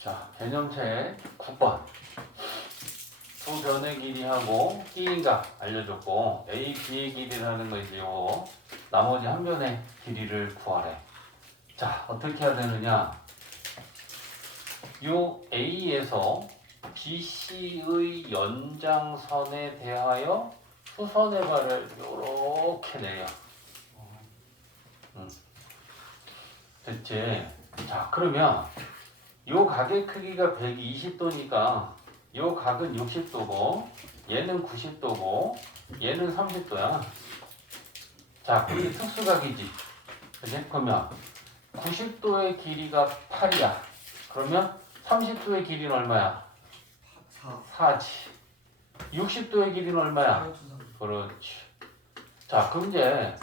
자, 개념책 9번. 두 변의 길이하고 B인각 알려줬고 A, B의 길이라는 거 이제 요 나머지 한 변의 길이를 구하래. 자, 어떻게 해야 되느냐? 요 A에서 BC의 연장선에 대하여 수선의 발을 요렇게 내려. 됐지? 자, 그러면 요 각의 크기가 120도니까 요 각은 60도고 얘는 90도고 얘는 30도야. 자, 그게 특수각이지. 그지? 그러면 90도의 길이가 8이야. 그러면 30도의 길이는 얼마야? 4지. 60도의 길이는 얼마야? 그렇지. 자, 그럼 이제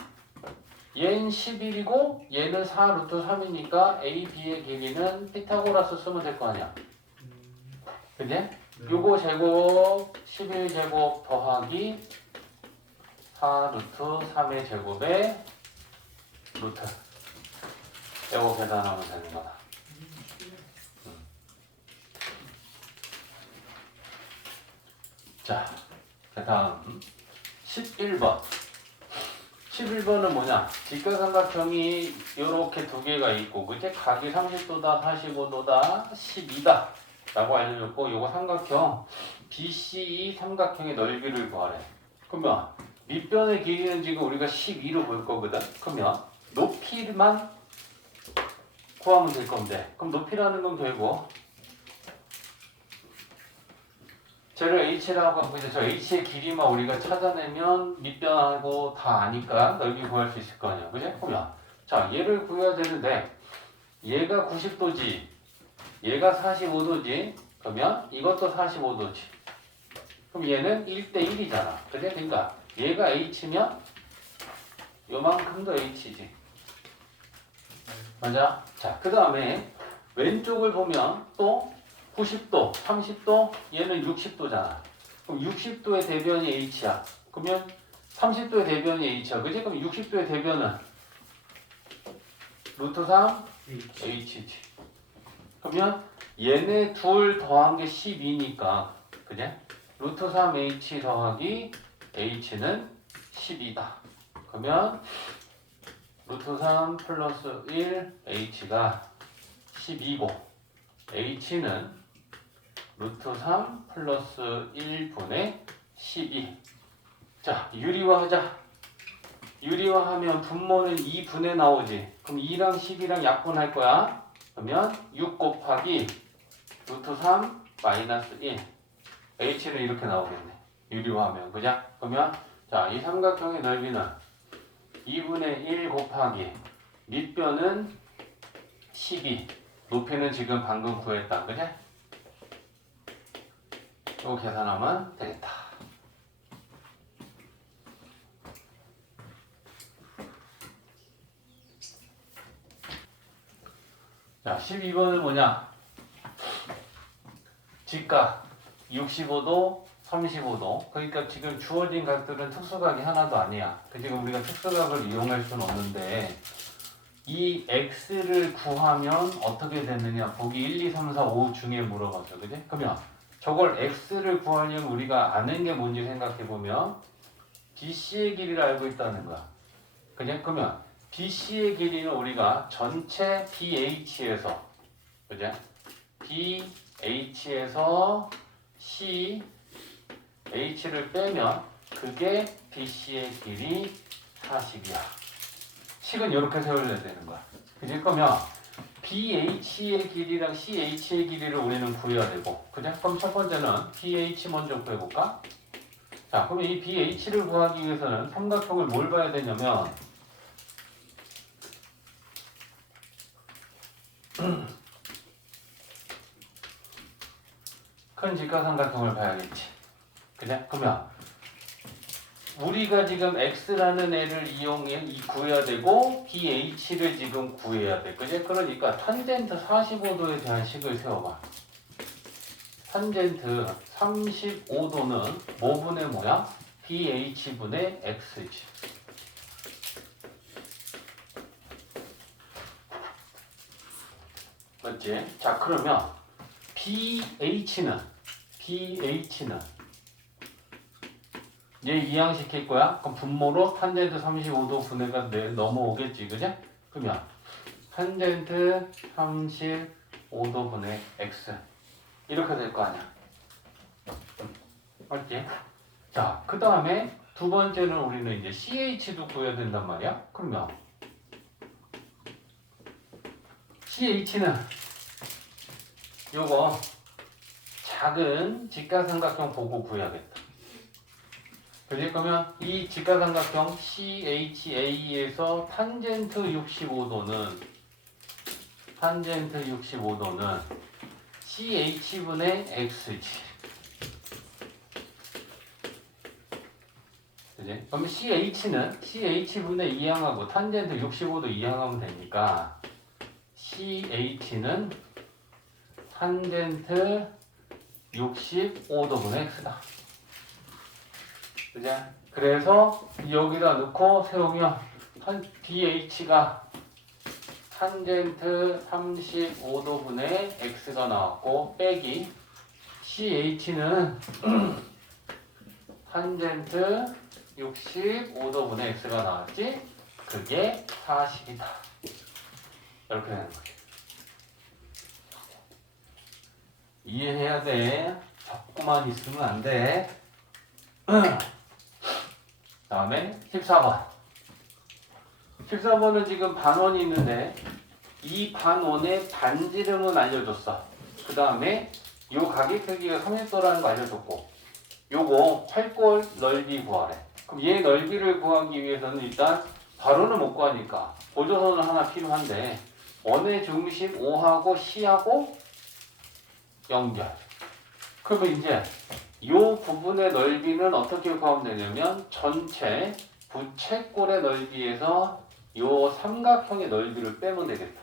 얘는 11이고 얘는 4 루트 3이니까 A, B의 길이는 피타고라스 쓰면 될 거 아니야. 그지? 요거 제곱 11제곱 더하기 4 루트 3의 제곱에 루트. 요거 계산하면 되는 거다. 자, 그 다음 11번. 11번은 뭐냐? 직각삼각형이 요렇게 두 개가 있고, 그치? 각이 30도다, 45도다, 12다 라고 알려줬고, 요거 삼각형 BCE 삼각형의 넓이를 구하래. 그러면 밑변의 길이는 지금 우리가 12로 볼 거거든. 그러면 높이만 구하면 될 건데, 그럼 높이라는 건 되고 쟤를 H라고 하고 이제 저 H의 길이만 우리가 찾아내면 밑변하고 다 아니까 넓이 구할 수 있을 거 아니야. 그지? 그러면 자, 얘를 구해야 되는데 얘가 90도지 얘가 45도지 그러면 이것도 45도지 그럼 얘는 1대 1이잖아. 그지? 그러니까 얘가 H면 요만큼도 H지. 맞아? 자, 그 다음에 왼쪽을 보면 또 90도, 30도, 얘는 60도잖아. 그럼 60도의 대변이 H야. 그러면 30도의 대변이 H야. 그지? 그럼 60도의 대변은 루트 3 H지. 그러면 얘네 둘 더한 게 12니까 그지? 루트 3H 더하기 H는 12다. 그러면 루트 3 플러스 1 H가 12고 H는 루트 3 플러스 1분의 12. 자, 유리화하자. 유리화하면 분모는 2분의 나오지. 그럼 2랑 12랑 약분할 거야. 그러면 6 곱하기 루트 3 마이너스 1. H는 이렇게 나오겠네. 유리화하면. 그죠? 그러면 자, 이 삼각형의 넓이는 2분의 1 곱하기 밑변은 12. 높이는 지금 방금 구했다. 그지? 이거 계산하면 되겠다. 자, 12번은 뭐냐? 직각 65도, 35도. 그러니까 지금 주어진 각들은 특수각이 하나도 아니야. 지금 우리가 특수각을 이용할 수는 없는데 이 x를 구하면 어떻게 되느냐? 보기 1, 2, 3, 4, 5 중에 물어봤어. 그지? 그러면 저걸 x를 구하려면 우리가 아는 게 뭔지 생각해보면 BC의 길이를 알고 있다는 거야. 그냥 그러면 BC의 길이는 우리가 전체 BH에서 그죠? BH에서 C H를 빼면 그게 BC의 길이 40이야. 식은 이렇게 세워야 되는 거야. 그지? 그러면 BH의 길이랑 CH의 길이를 우리는 구해야 되고, 그죠? 그럼 첫 번째는 BH 먼저 구해볼까? 자, 그럼 이 BH를 구하기 위해서는 삼각형을 뭘 봐야 되냐면, 큰 직각삼각형을 봐야겠지. 그죠? 그러면 우리가 지금 x라는 애를 이용해 구해야 되고 BH를 지금 구해야 돼. 그지? 그러니까 탄젠트 45도에 대한 식을 세워봐. 탄젠트 35도는 뭐분의 뭐야? BH분의 x지. 맞지? 자, 그러면 BH는 얘 이항시킬 거야. 그럼 분모로 탄젠트 35도 분해가 넘어오겠지, 그지? 그러면 탄젠트 35도 분의 x 이렇게 될 거 아니야. 맞지? 자, 그 다음에 두 번째는 우리는 이제 CH도 구해야 된단 말이야. 그러면 CH는 요거 작은 직가삼각형 보고 구해야겠다. 그지? 그러면 이 직가삼각형 CHA에서 탄젠트 65도는 CH분의 X지. 그지? 그러면 CH는 CH분의 2항하고 탄젠트 65도 2항하면 되니까 CH는 탄젠트 65도분의 X다. 그지? 그래서 여기다 넣고 세우면 BH가 탄젠트 35도분의 X가 나왔고 빼기 CH는 탄젠트 65도분의 X가 나왔지? 그게 40이다. 이렇게 되는 거지. 이해해야 돼. 적고만 있으면 안 돼. 다음에 14번. 14번은 지금 반원이 있는데 이 반원의 반지름은 알려줬어. 그 다음에 요 가기 크기가 30도라는 거 알려줬고 요거 활골 넓이 구하래. 그럼 얘 넓이를 구하기 위해서는 일단 바로는 못 구하니까 보조선은 하나 필요한데 원의 중심 O하고 C하고 연결. 그러면 이제 요 부분의 넓이는 어떻게 구하면 되냐면 전체 부채꼴의 넓이에서 요 삼각형의 넓이를 빼면 되겠다.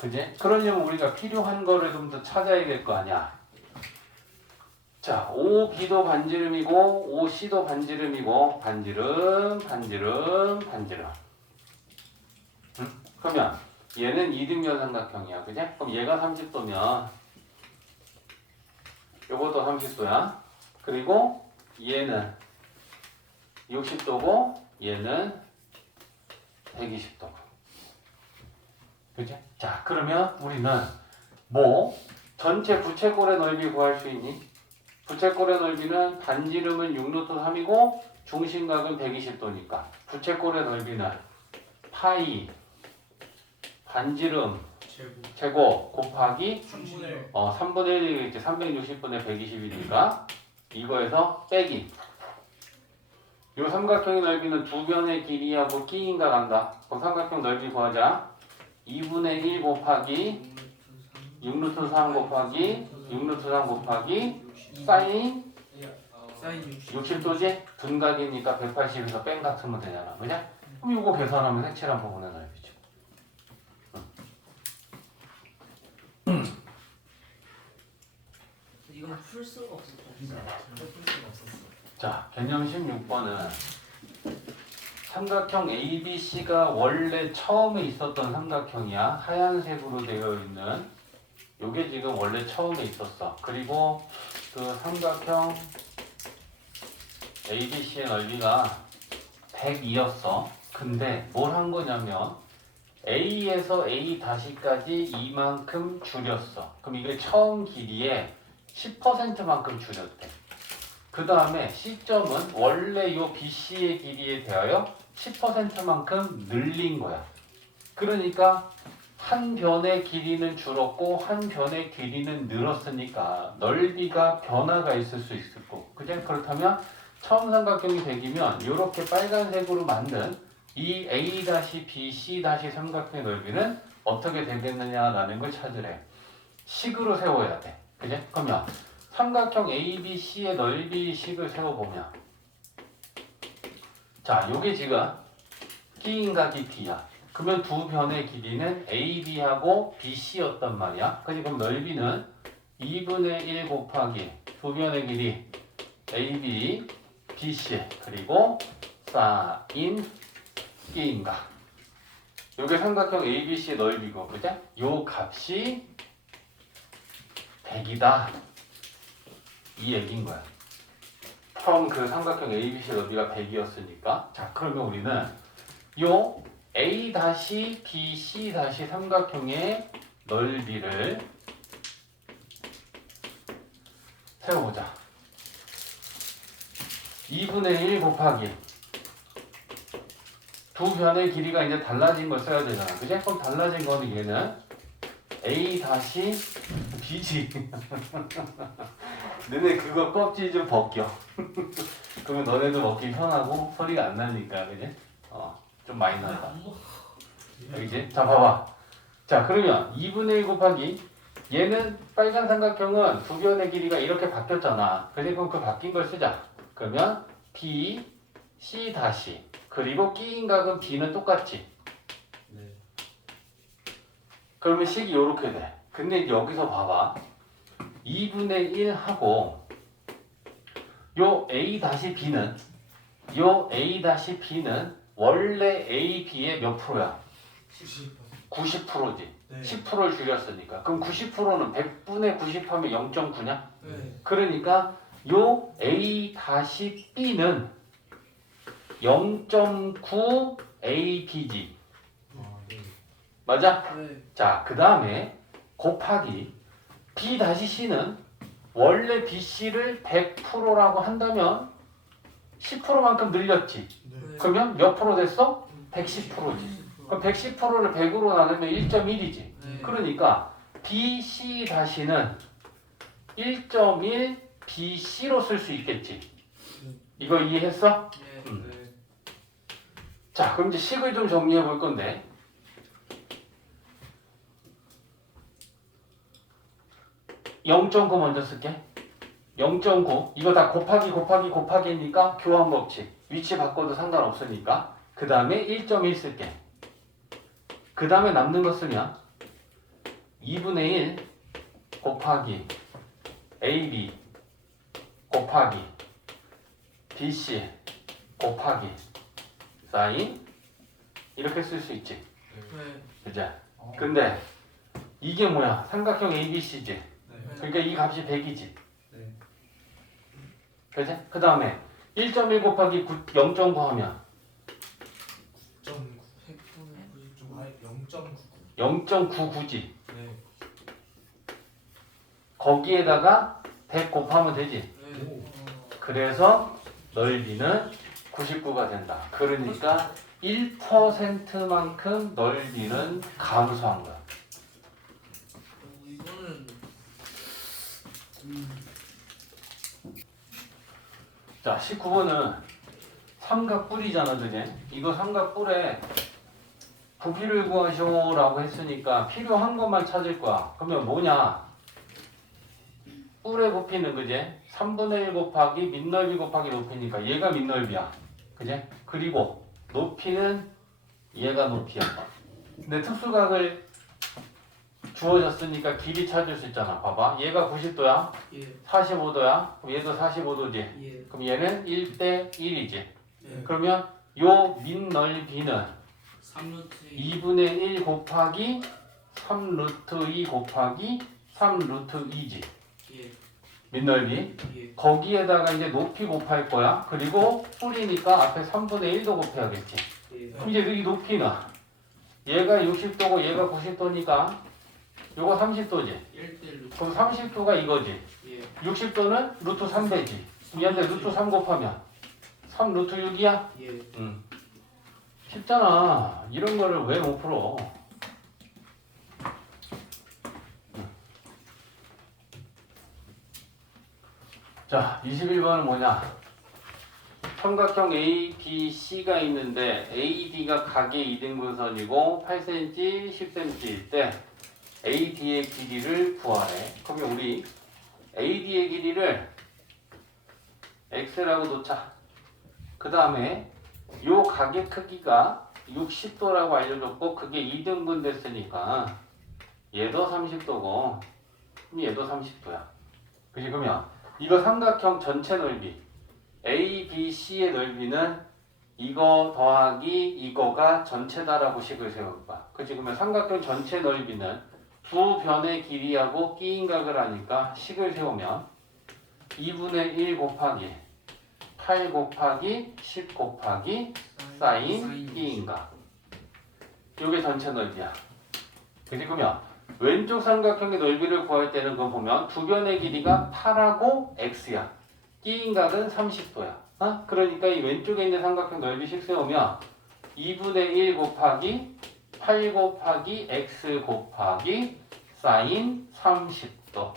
그지? 그러려면 우리가 필요한 거를 좀 더 찾아야 될 거 아니야. 자, OB도 반지름이고 OC도 반지름이고 반지름. 그러면 얘는 이등변 삼각형이야. 그지? 그럼 얘가 30도면 요것도 30도야. 그리고 얘는 60도고 얘는 120도고. 그지? 자, 그러면 우리는 뭐 전체 부채꼴의 넓이 구할 수 있니? 부채꼴의 넓이는 반지름은 6루트 3이고 중심각은 120도니까 부채꼴의 넓이는 파이 반지름 제곱 곱하기 3분의 1이겠지. 360분의 120이니까 이거에서 빼기 요 삼각형의 넓이는 두 변의 길이하고 끼인가 간다. 그럼 삼각형 넓이 구하자. 2분의 1 곱하기 6루트 3 곱하기 6루트 3 곱하기 사인 60도지? 둔각이니까 180에서 뺑각 쓰면 되잖아. 그냥? 그럼 이거 계산하면 색칠한 부분의 넓이죠. 이건 풀 수가 없었다. 자, 개념 16번은 삼각형 ABC가 원래 처음에 있었던 삼각형이야. 하얀색으로 되어 있는 요게 지금 원래 처음에 있었어. 그리고 그 삼각형 ABC의 넓이가 102였어. 근데 뭘 한 거냐면 A에서 A-까지 이만큼 줄였어. 그럼 이게 처음 길이의 10%만큼 줄였대. 그 다음에 C점은 원래 요 BC의 길이에 대하여 10%만큼 늘린 거야. 그러니까 한 변의 길이는 줄었고 한 변의 길이는 늘었으니까 넓이가 변화가 있을 수 있을 거고. 그죠? 그렇다면 처음 삼각형이 100이면 이렇게 빨간색으로 만든 이 A-BC- 삼각형의 넓이는 어떻게 되겠느냐라는 걸 찾으래. 식으로 세워야 돼. 그죠? 그러면 삼각형 ABC의 넓이 식을 세워보면 자, 요게 지금 끼인각이 B야. 그러면 두 변의 길이는 AB하고 BC였단 말이야. 그럼 넓이는 2분의 1 곱하기 두 변의 길이 AB, BC 그리고 사인 끼인각. 요게 삼각형 ABC의 넓이고, 그죠? 요 값이 100이다. 이 얘기인 거야. 처음 그 삼각형 ABC 넓이가 100이었으니까. 자, 그러면 우리는 요 A-BC- 삼각형의 넓이를 세워보자. 2분의 1 곱하기 두 변의 길이가 이제 달라진 걸 써야 되잖아. 그지? 그럼 달라진 거는 얘는 A-BG. 너네 그거 껍질 좀 벗겨. 그러면 너네도 먹기 편하고 소리가 안 나니까, 그지? 좀 마이너하다. 알겠지? 자, 봐봐. 자, 그러면 2분의 1 곱하기 얘는 빨간 삼각형은 두 변의 길이가 이렇게 바뀌었잖아. 그럼 그 바뀐 걸 쓰자. 그러면 B, C 다시 그리고 끼인 각은 B는 똑같지. 네. 그러면 식이 요렇게 돼. 근데 여기서 봐봐. 2분의 1 하고 요 A-B는 원래 A, B의 몇 프로야? 90%지. 네. 10%를 줄였으니까. 그럼 90%는 100분의 90 하면 0.9냐? 네. 그러니까 요 A-B는 0.9 ABG. 아, 네. 맞아? 네. 자, 그 다음에 곱하기 B-C는 원래 BC를 100%라고 한다면 10%만큼 늘렸지. 네. 그러면 몇 프로 됐어? 110%지. 그럼 110%를 100으로 나누면 1.1이지. 네. 그러니까 BC-는 1.1 BC로 쓸 수 있겠지. 이거 이해했어? 네. 자, 그럼 이제 식을 좀 정리해 볼 건데 0.9 먼저 쓸게. 0.9 이거 다 곱하기니까 교환 법칙. 위치 바꿔도 상관없으니까. 그 다음에 1.1 쓸게. 그 다음에 남는 거 쓰면 2분의 1 곱하기 AB 곱하기 BC 곱하기 사인 이렇게 쓸 수 있지. 네. 그죠? 근데 이게 뭐야? 삼각형 ABC지. 네. 그러니까 이 값이 100이지. 네. 그지? 그 다음에 1.1 곱하기 0.9 하면 0.99지. 네. 거기에다가 100 곱하면 되지. 네. 그래서 넓이는 99가 된다. 그러니까 1%만큼 넓이는 감소한 거야. 이거는 자, 19번은 삼각뿔이잖아, 그지? 이거 삼각뿔에 부피를 구하시오라고 했으니까 필요한 것만 찾을 거야. 그러면 뭐냐? 뿔의 부피는 그지? 3분의 1 곱하기 밑넓이 곱하기 높이니까 얘가 밑넓이야. 그지? 그리고 높이는 얘가 높이야. 근데 특수각을 주어졌으니까 길이 찾을 수 있잖아. 봐봐. 얘가 90도야. 예. 45도야. 그럼 얘도 45도지. 예. 그럼 얘는 1대 1이지. 예. 그러면 요 밑넓이는 3루트 2분의 1 곱하기 3루트 2 곱하기 3루트 2지. 예. 밑넓이. 예. 거기에다가 이제 높이 곱할 거야. 그리고 뿌리니까 앞에 3분의 1도 곱해야겠지. 예. 그럼 이제 이 높이는 얘가 60도고 얘가 90도니까 요거 30도지. 1대 루트. 그럼 30도가 이거지. 예. 60도는 루트 3배지. 얘한테 루트 3 곱하면 3 루트 6이야? 예. 쉽잖아. 이런 거를 왜 못 풀어? 자, 21번은 뭐냐? 삼각형 ABC가 있는데 AD가 각의 2등분선이고 8cm, 10cm일 때 AD의 길이를 구하래. 그러면 우리 AD의 길이를 X라고 놓자. 그 다음에 요 각의 크기가 60도라고 알려줬고 그게 2등분 됐으니까 얘도 30도고 얘도 30도야. 그지? 그러면 이거 삼각형 전체 넓이 ABC의 넓이는 이거 더하기 이거가 전체다라고 식을 세울 거야. 그치? 그러면 삼각형 전체 넓이는 두 변의 길이하고 끼인각을 하니까 식을 세우면 2분의 1 곱하기 8 곱하기 10 곱하기 사인 끼인각. 이게 전체 넓이야. 그치? 그러면 왼쪽 삼각형의 넓이를 구할 때는 그거 보면 두 변의 길이가 8하고 x야. 끼인각은 30도야. 그러니까 이 왼쪽에 있는 삼각형 넓이식 세우면 2분의 1 곱하기 8 곱하기 x 곱하기 사인 30도.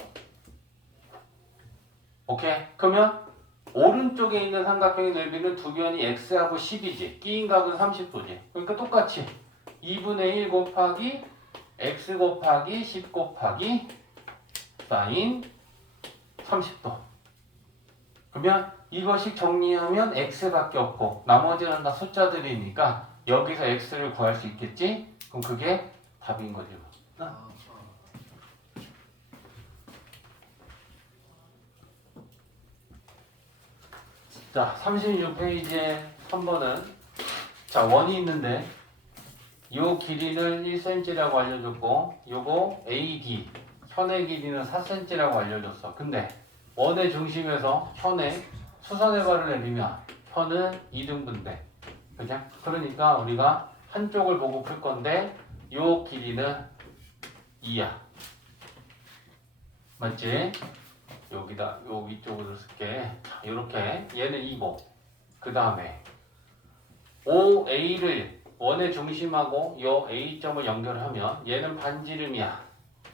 오케이? 그러면 오른쪽에 있는 삼각형의 넓이는 두 변이 x하고 10이지. 끼인각은 30도지. 그러니까 똑같이 2분의 1 곱하기 x 곱하기 10 곱하기 사인 30도. 그러면 이것이 정리하면 x밖에 없고 나머지는 다 숫자들이니까 여기서 x를 구할 수 있겠지? 그럼 그게 답인 거죠. 자, 36페이지에 3번은 자, 원이 있는데 요 길이는 1cm라고 알려줬고 요거 AD 현의 길이는 4cm라고 알려줬어. 근데 원의 중심에서 현에 수선의 발을 내리면 현은 2등분돼. 그죠? 그러니까 우리가 한쪽을 보고 풀 건데 요 길이는 2야. 맞지? 여기다 요 위쪽으로 쓸게. 이렇게 얘는 2고 그 다음에 OA를 원의 중심하고 요 A점을 연결하면 얘는 반지름이야.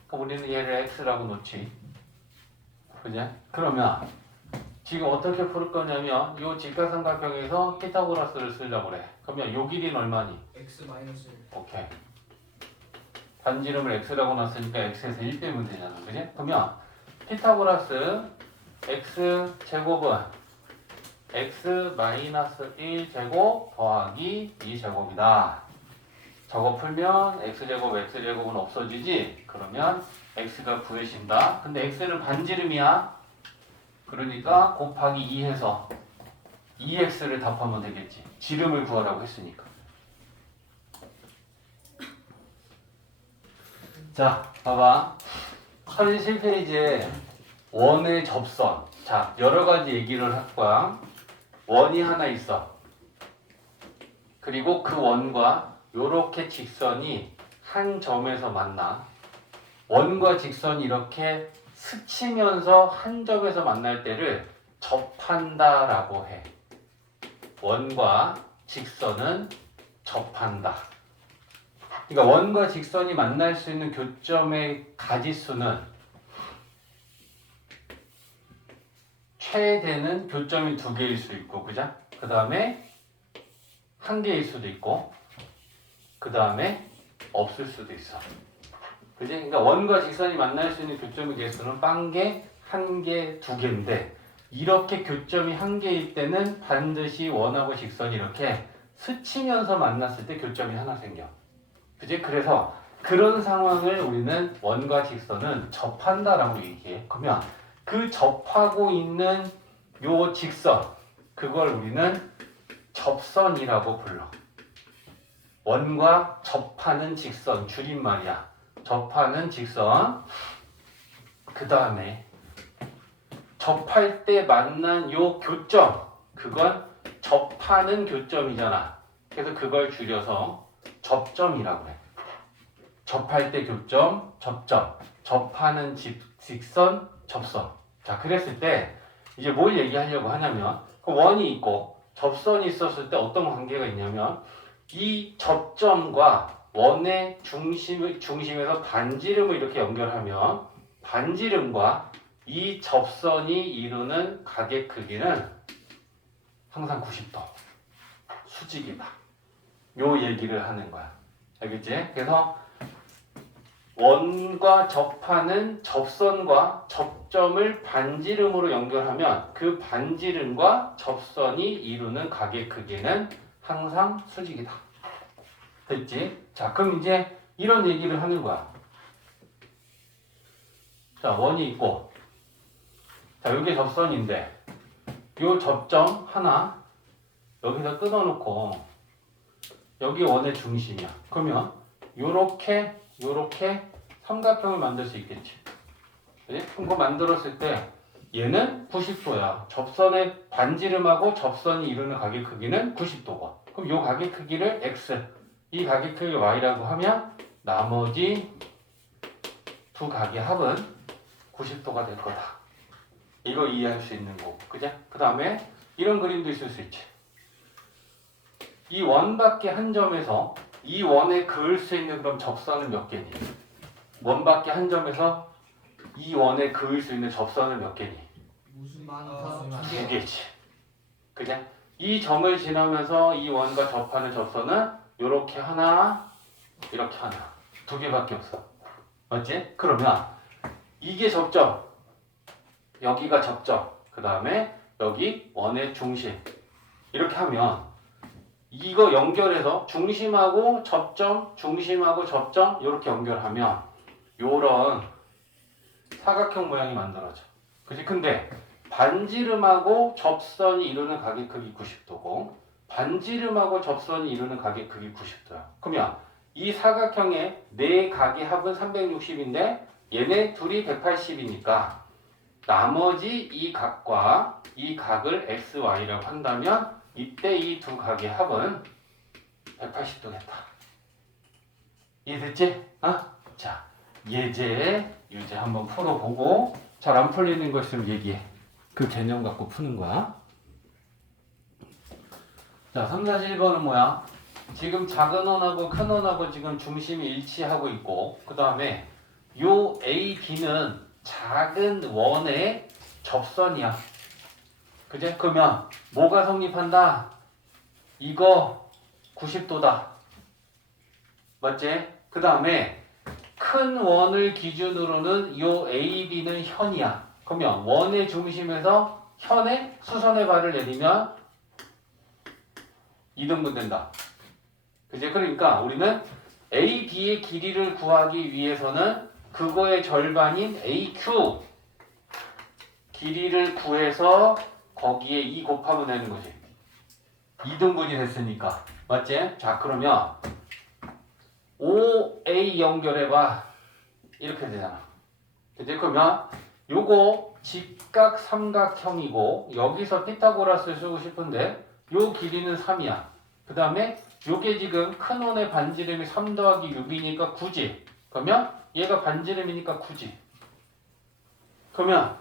그럼 우리는 얘를 X라고 놓지. 그죠? 그러면 지금 어떻게 풀 거냐면 요 직각삼각형에서 피타고라스를 쓰려고 그래. 그러면 요 길이는 얼마니? x 마이너스 1. 오케이. 반지름을 x라고 놨으니까 x에서 1 빼면 되잖아. 그지? 그러면 피타고라스 x 제곱은 x 마이너스 1 제곱 더하기 2 제곱이다. 저거 풀면 x제곱은 없어지지? 그러면 x가 구해진다. 근데 x는 반지름이야. 그러니까 곱하기 2 해서 2x를 답하면 되겠지. 지름을 구하라고 했으니까. 자, 봐봐. 37페이지에 원의 접선. 자, 여러 가지 얘기를 할 거야. 원이 하나 있어. 그리고 그 원과 요렇게 직선이 한 점에서 만나. 원과 직선이 이렇게 스치면서 한 점에서 만날 때를 접한다라고 해. 원과 직선은 접한다. 그러니까 원과 직선이 만날 수 있는 교점의 가지수는 최대는 교점이 2개일 수 있고, 그죠? 그 다음에 1개일 수도 있고, 그 다음에 없을 수도 있어. 그지? 그러니까 원과 직선이 만날 수 있는 교점의 개수는 1개, 1개, 2개인데 이렇게 교점이 1개일 때는 반드시 원하고 직선이 이렇게 스치면서 만났을 때 교점이 하나 생겨. 그지? 그래서 그런 상황을 우리는 원과 직선은 접한다라고 얘기해. 그러면 그 접하고 있는 요 직선, 그걸 우리는 접선이라고 불러. 원과 접하는 직선, 줄임말이야. 접하는 직선. 그 다음에 접할 때 만난 요 교점, 그건 접하는 교점이잖아. 그래서 그걸 줄여서 접점이라고 해. 접할 때 교점, 접점. 접하는 직선, 접선. 자, 그랬을 때 이제 뭘 얘기하려고 하냐면 그 원이 있고 접선이 있었을 때 어떤 관계가 있냐면 이 접점과 원의 중심에서 반지름을 이렇게 연결하면 반지름과 이 접선이 이루는 각의 크기는 항상 90도. 수직이다. 요 얘기를 하는 거야. 알겠지? 그래서 원과 접하는 접선과 접점을 반지름으로 연결하면 그 반지름과 접선이 이루는 각의 크기는 항상 수직이다. 됐지? 자, 그럼 이제 이런 얘기를 하는 거야. 자, 원이 있고, 자, 여기 접선인데, 요 접점 하나, 여기서 끊어놓고 여기 원의 중심이야. 그러면 요렇게 삼각형을 만들 수 있겠지. 그지? 그럼 그거 만들었을 때 얘는 90도야. 접선의 반지름하고 접선이 이루는 각의 크기는 90도고. 그럼 요 각의 크기를 x, 이 각의 크기를 y라고 하면 나머지 두 각의 합은 90도가 될 거다. 이거 이해할 수 있는 거고. 그죠? 그 다음에 이런 그림도 있을 수 있지. 이 원밖에 한 점에서 이 원에 그을 수 있는 그럼 접선은 몇 개니? 원밖에 한 점에서 이 원에 그을 수 있는 접선은 몇 개니? 무슨 두 개지. 그냥 이 점을 지나면서 이 원과 접하는 접선은 이렇게 하나, 이렇게 하나. 두 개밖에 없어. 맞지? 그러면 이게 접점, 여기가 접점, 그 다음에 여기 원의 중심. 이렇게 하면 이거 연결해서 중심하고 접점, 중심하고 접점 이렇게 연결하면 요런 사각형 모양이 만들어져. 그치? 근데 반지름하고 접선이 이루는 각의 크기 90도고 반지름하고 접선이 이루는 각의 크기 90도야. 그러면 이 사각형의 네 각의 합은 360인데 얘네 둘이 180이니까 나머지 이 각과 이 각을 XY라고 한다면 이때 이 두 각의 합은 180도겠다. 이해됐지? 자, 예제, 유제 한번 풀어보고 잘 안 풀리는 거 있으면 얘기해. 그 개념 갖고 푸는 거야. 자, 3, 4, 1번은 뭐야? 지금 작은 원하고 큰 원하고 지금 중심이 일치하고 있고 그 다음에 요 A, B는 작은 원의 접선이야. 그제? 그러면 뭐가 성립한다? 이거 90도다. 맞지? 그 다음에 큰 원을 기준으로는 요 A, B는 현이야. 그러면 원의 중심에서 현의 수선의 발을 내리면 이등분 된다. 그지? 그러니까 우리는 A, B의 길이를 구하기 위해서는 그거의 절반인 AQ 길이를 구해서 거기에 2 곱하면 되는 거지. 2등분이 됐으니까. 맞지? 자, 그러면 OA 연결해봐. 이렇게 되잖아. 그지? 그러면 요거 직각 삼각형이고 여기서 피타고라스를 쓰고 싶은데 요 길이는 3이야. 그 다음에 요게 지금 큰 원의 반지름이 3 더하기 6이니까 9지. 그러면 얘가 반지름이니까 9지. 그러면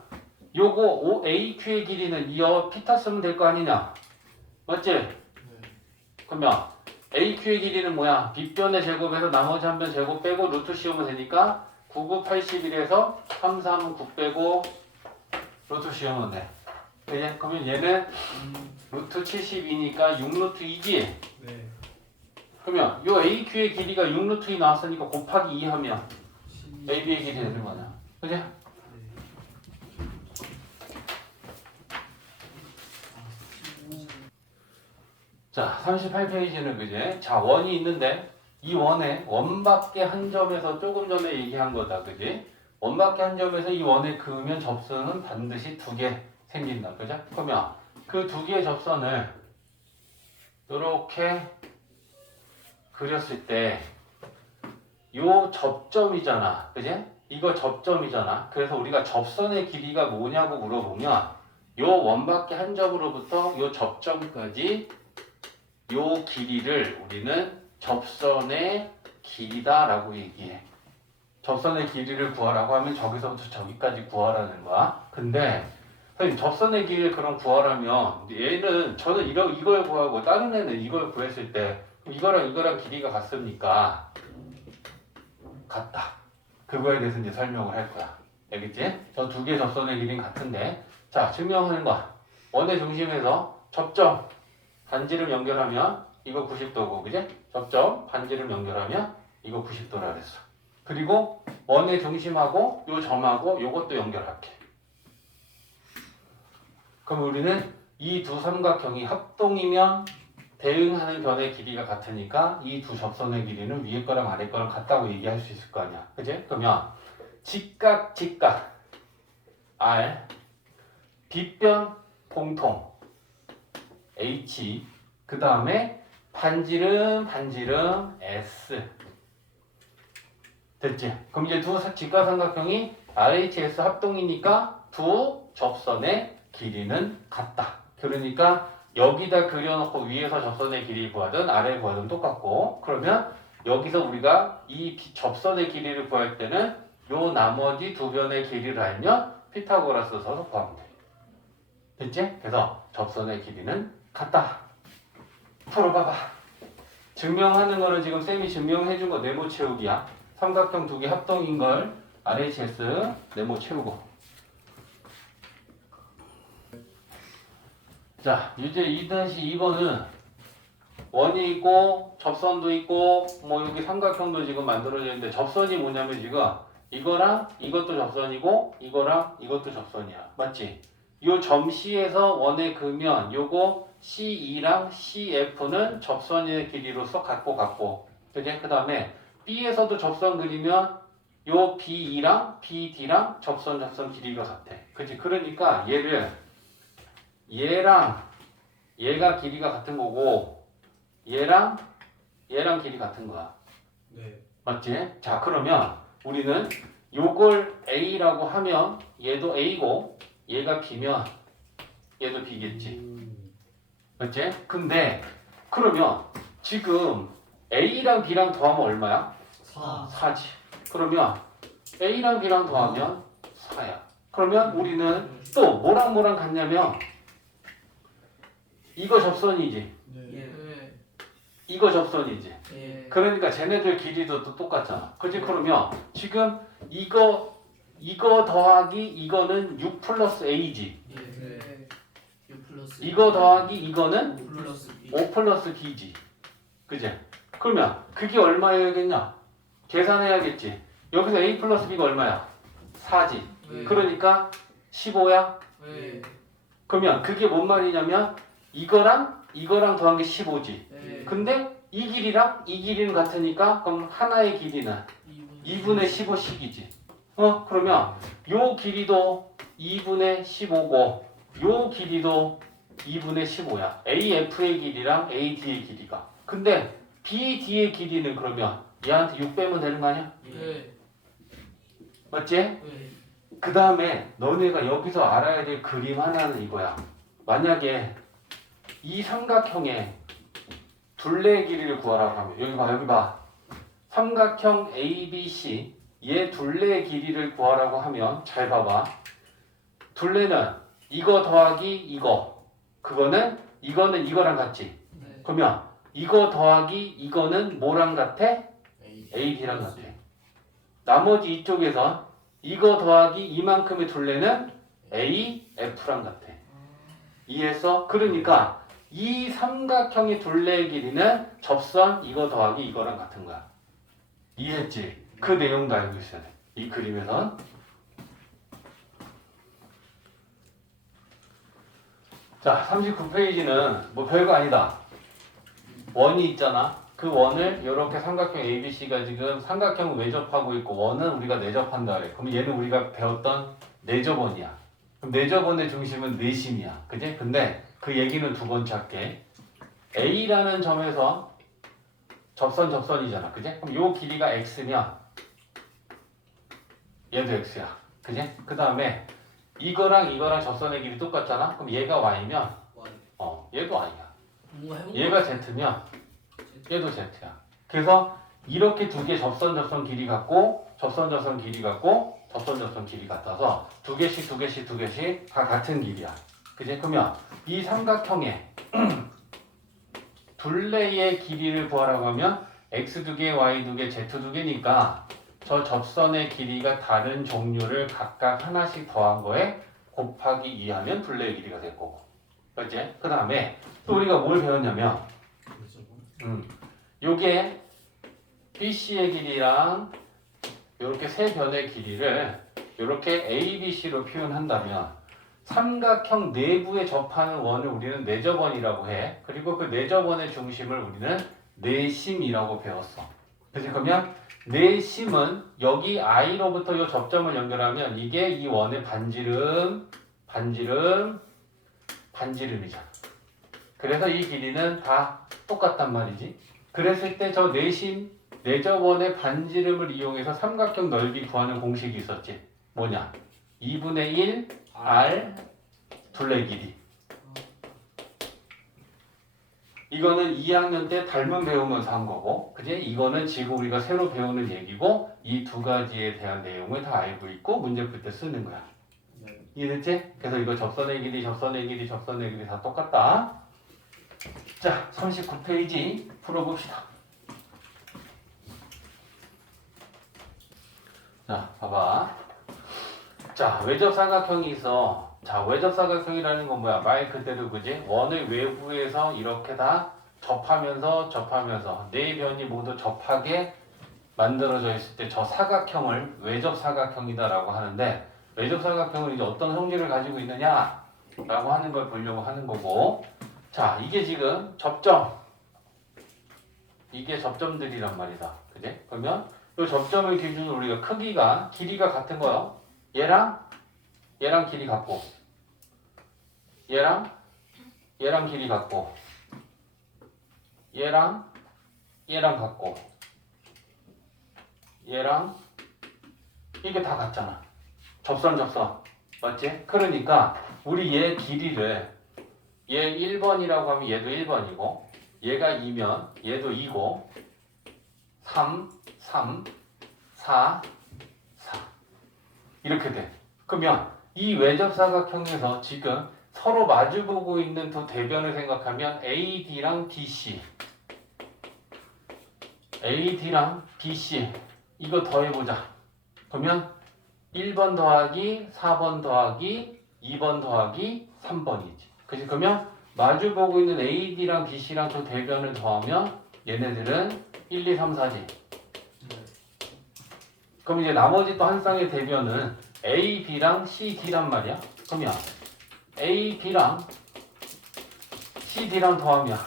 요거 OAQ의 길이는 이어 피타 쓰면 될 거 아니냐? 맞지? 네. 그러면 AQ의 길이는 뭐야? 빗변의 제곱에서 나머지 한 변 제곱 빼고 루트 씌우면 되니까 9, 9, 81에서 3, 3, 9 빼고 루트 씌우면 돼. 그지? 그러면 얘는 루트 72니까 6루트 2지? 네. 그러면 요 AQ의 길이가 6루트 2 나왔으니까 곱하기 2 하면 AB의 길이 되는 거냐? 그지? 자, 38페이지는 그지? 자, 원이 있는데 이 원에 원밖에 한 점에서 조금 전에 얘기한 거다. 그지? 원밖에 한 점에서 이 원에 그으면 접선은 반드시 2개 생긴다. 그죠? 그러면 그 2개의 접선을 이렇게 그렸을 때 요 접점이잖아. 그지? 이거 접점이잖아. 그래서 우리가 접선의 길이가 뭐냐고 물어보면 요 원밖에 한 점으로부터 요 접점까지 요 길이를 우리는 접선의 길이다라고 얘기해. 접선의 길이를 구하라고 하면 저기서부터 저기까지 구하라는 거야. 근데 선생님 접선의 길이를 그럼 구하라면 얘는 저는 이걸 구하고 다른 애는 이걸 구했을 때 이거랑 이거랑 길이가 같습니까? 같다. 그거에 대해서 이제 설명을 할 거야. 알겠지? 저 두 개의 접선의 길이는 같은데 자 증명하는 거야. 원의 중심에서 접점 반지름 연결하면 이거 90도고 그지? 접점 반지름 연결하면 이거 90도라 그랬어. 그리고 원의 중심하고 요 점하고 요것도 연결할게. 그럼 우리는 이 두 삼각형이 합동이면 대응하는 변의 길이가 같으니까 이 두 접선의 길이는 위에 거랑 아래 거랑 같다고 얘기할 수 있을 거 아니야. 그지? 그러면 직각 R 빗변 공통 H 그 다음에 반지름 S. 됐지? 그럼 이제 두 직각삼각형이 RHS 합동이니까 두 접선의 길이는 같다. 그러니까 여기다 그려놓고 위에서 접선의 길이 구하든 아래 구하든 똑같고, 그러면 여기서 우리가 이 접선의 길이를 구할 때는 요 나머지 두 변의 길이를 알면 피타고라스 써서 구하면 돼. 됐지? 그래서 접선의 길이는 같다. 풀어봐봐. 증명하는 거는 지금 쌤이 증명해준 거 네모 채우기야. 삼각형 두 개 합동인 걸 RHS 네모 채우고. 자, 이제 2-2번은 원이 있고 접선도 있고 뭐 여기 삼각형도 지금 만들어져 있는데, 접선이 뭐냐면 지금 이거랑 이것도 접선이고 이거랑 이것도 접선이야. 맞지? 요 점 C에서 원에 그으면 요거 C2랑 CF는 접선의 길이로서 같고 그지? 그 다음에 B에서도 접선 그리면 요 B2랑 BD랑 접선 길이가 같아. 그지? 그러니까 얘랑 얘가 길이가 같은 거고 얘랑 길이 같은 거야. 네. 맞지? 자, 그러면 우리는 요걸 A라고 하면 얘도 A고 얘가 B면 얘도 B겠지. 맞지? 근데 그러면 지금 A랑 B랑 더하면 얼마야? 4지. 그러면 A랑 B랑 더하면 4야. 그러면 우리는 또 뭐랑 같냐면 이거 접선이지. 예. 이거 접선이지. 예. 그러니까 쟤네들 길이도 또 똑같잖아. 그지? 그러면 지금 이거 더하기 이거는 6 플러스 A지. 예. 6 플러스 이거 더하기 이거는 5 플러스 B. 5 플러스 B지. 그지? 그러면 그게 얼마여야겠냐? 계산해야겠지. 여기서 A 플러스 B가 얼마야? 4지. 예. 그러니까 15야? 예. 그러면 그게 뭔 말이냐면 이거랑 더한 게 15지. 예. 근데 이 길이랑 이 길이는 같으니까 그럼 하나의 길이는 2분의 15씩이지. 그러면 요 길이도 2분의 15고 요 길이도 2분의 15야. AF의 길이랑 AD의 길이가. 근데 BD의 길이는 그러면 얘한테 6 빼면 되는 거 아니야? 예. 맞지? 예. 그 다음에 너네가 여기서 알아야 될 그림 하나는 이거야. 만약에 이 삼각형의 둘레의 길이를 구하라고 하면 여기 봐. 삼각형 ABC 얘 둘레의 길이를 구하라고 하면 잘 봐봐. 둘레는 이거 더하기 이거. 이거는 이거랑 같지. 네. 그러면 이거 더하기 이거는 뭐랑 같아? AB랑 같아. 나머지 이쪽에선 이거 더하기 이만큼의 둘레는 AF랑 같아. 이해했어? 그러니까 이 삼각형의 둘레의 길이는 접선 이거 더하기 이거랑 같은 거야. 이해했지? 그 내용도 알고 있어야 돼. 이 그림에선. 자, 39페이지는 뭐 별거 아니다. 원이 있잖아. 그 원을 이렇게 삼각형 ABC가 지금 삼각형을 외접하고 있고 원은 우리가 내접한다 그래. 그럼 얘는 우리가 배웠던 내접원이야. 그럼 내접원의 중심은 내심이야. 그지? 근데 그 얘기는 두 번째 할게. A라는 점에서 접선이잖아. 그지? 그럼 요 길이가 X면 얘도 X야. 그지? 그 다음에 이거랑 접선의 길이 똑같잖아. 그럼 얘가 Y면 얘도 Y야. 뭔가 해본 얘가 Z면 얘도 Z야. 그래서 이렇게 두 개 접선 길이 같고 접선 길이 같고 접선 길이 같아서 두 개씩 다 같은 길이야. 그지? 그러면 이 삼각형의 둘레의 길이를 구하라고 하면 X 두 개, Y 두 개, Z 두 개니까 저 접선의 길이가 다른 종류를 각각 하나씩 더한 거에 곱하기 2하면 둘레의 길이가 될 거고. 그렇지? 그 다음에 또 우리가 뭘 배웠냐면 요게 BC의 길이랑 요렇게 세 변의 길이를 요렇게 ABC로 표현한다면 삼각형 내부에 접하는 원을 우리는 내접원이라고 해. 그리고 그 내접원의 중심을 우리는 내심이라고 배웠어. 그래서 그러면 내심은 여기 I로부터 이 접점을 연결하면 이게 이 원의 반지름이잖아. 그래서 이 길이는 다 똑같단 말이지. 그랬을 때 저 내저번의 반지름을 이용해서 삼각형 넓이 구하는 공식이 있었지. 뭐냐? 2분의 1 R 둘레 길이. 이거는 2학년 때 닮은 배우면서 한 거고, 그지? 이거는 지금 우리가 새로 배우는 얘기고, 이 두 가지에 대한 내용을 다 알고 있고 문제 풀 때 쓰는 거야. 네. 이해됐지? 그래서 이거 접선의 길이, 접선의 길이, 접선의 길이 다 똑같다. 자, 39페이지 풀어봅시다. 자, 봐봐. 자, 외접삼각형이 있어. 자, 외접삼각형이라는 건 뭐야? 말 그대로 그지? 원의 외부에서 이렇게 다 접하면서 네 변이 모두 접하게 만들어져 있을 때 저 사각형을 외접사각형이다라고 하는데, 외접사각형은 이제 어떤 성질을 가지고 있느냐라고 하는 걸 보려고 하는 거고. 자, 이게 지금 접점. 이게 접점들이란 말이다. 그지? 그러면 이 접점을 기준으로 우리가 길이가 같은 거요. 얘랑 길이 같고, 얘랑 길이 같고, 얘랑 같고, 얘랑 이게 다 같잖아. 접선 맞지? 그러니까 우리 얘 길이를 얘 1번이라고 하면 얘도 1번이고, 얘가 2면 얘도 2고, 3, 4 이렇게 돼. 그러면 이 외접사각형에서 지금 서로 마주보고 있는 두 대변을 생각하면 AD랑 BC, 이거 더해보자. 그러면 1번 더하기 4번 더하기 2번 더하기 3번이지. 그치? 그러면 마주보고 있는 AD랑 BC랑 두 대변을 더하면 얘네들은 1, 2, 3, 4지. 그럼 이제 나머지 또 한 쌍의 대변은 A, B랑 C, D란 말이야. 그러면 A, B랑 C, D랑 더하면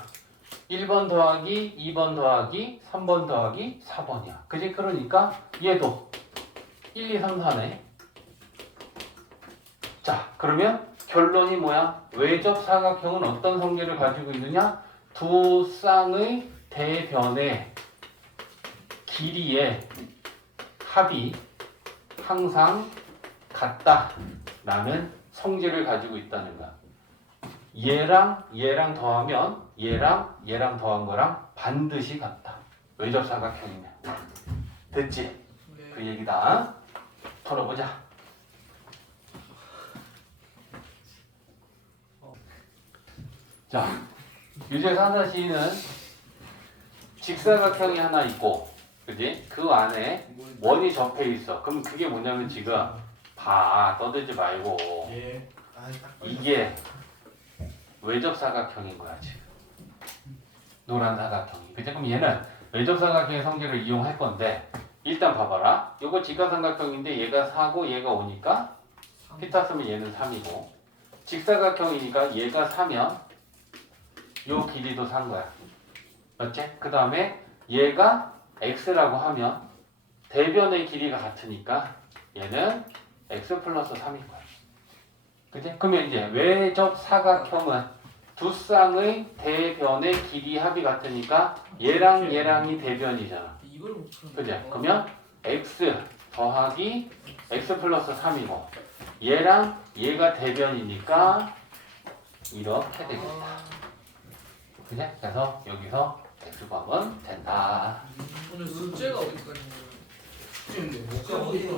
1번 더하기 2번 더하기 3번 더하기 4번이야. 그지? 그러니까 얘도 1, 2, 3, 4네. 자, 그러면 결론이 뭐야? 외접사각형은 어떤 성질을 가지고 있느냐? 두 쌍의 대변의 길이의 합이 항상 같다라는 성질을 가지고 있다는 거야. 얘랑 더하면 얘랑 더한 거랑 반드시 같다. 외접사각형이면. 됐지? 네. 그 얘기다. 풀어보자. 자, 유재수 하나씩은 직사각형이 하나 있고, 그지? 그 안에 원이 접해 있어. 그럼 그게 뭐냐면 지금 떠들지 말고 예. 이게 외접사각형인 거야 지금. 노란 사각형이. 그치? 그럼 얘는 외접사각형의 성질을 이용할 건데, 일단 봐봐라. 요거 직각삼각형인데 얘가 4고 얘가 5니까 피타 쓰면 얘는 3이고, 직사각형이니까 얘가 4면 요 길이도 4인 거야. 맞지? 그 다음에 얘가 x라고 하면 대변의 길이가 같으니까 얘는 x 플러스 3인 거야. 그치? 그러면 이제 외접 사각형은 두 쌍의 대변의 길이 합이 같으니까 얘랑이 대변이잖아. 이걸 못 푸는 그치? 거야? 그러면 x 더하기 x 플러스 3이고, 얘랑 얘가 대변이니까 이렇게 되겠다. 그치? 그래서 여기서 x 구하면 된다. 오늘 숙제가 어디까지 있는 거야? 숙제인데 뭐가 어디 있어?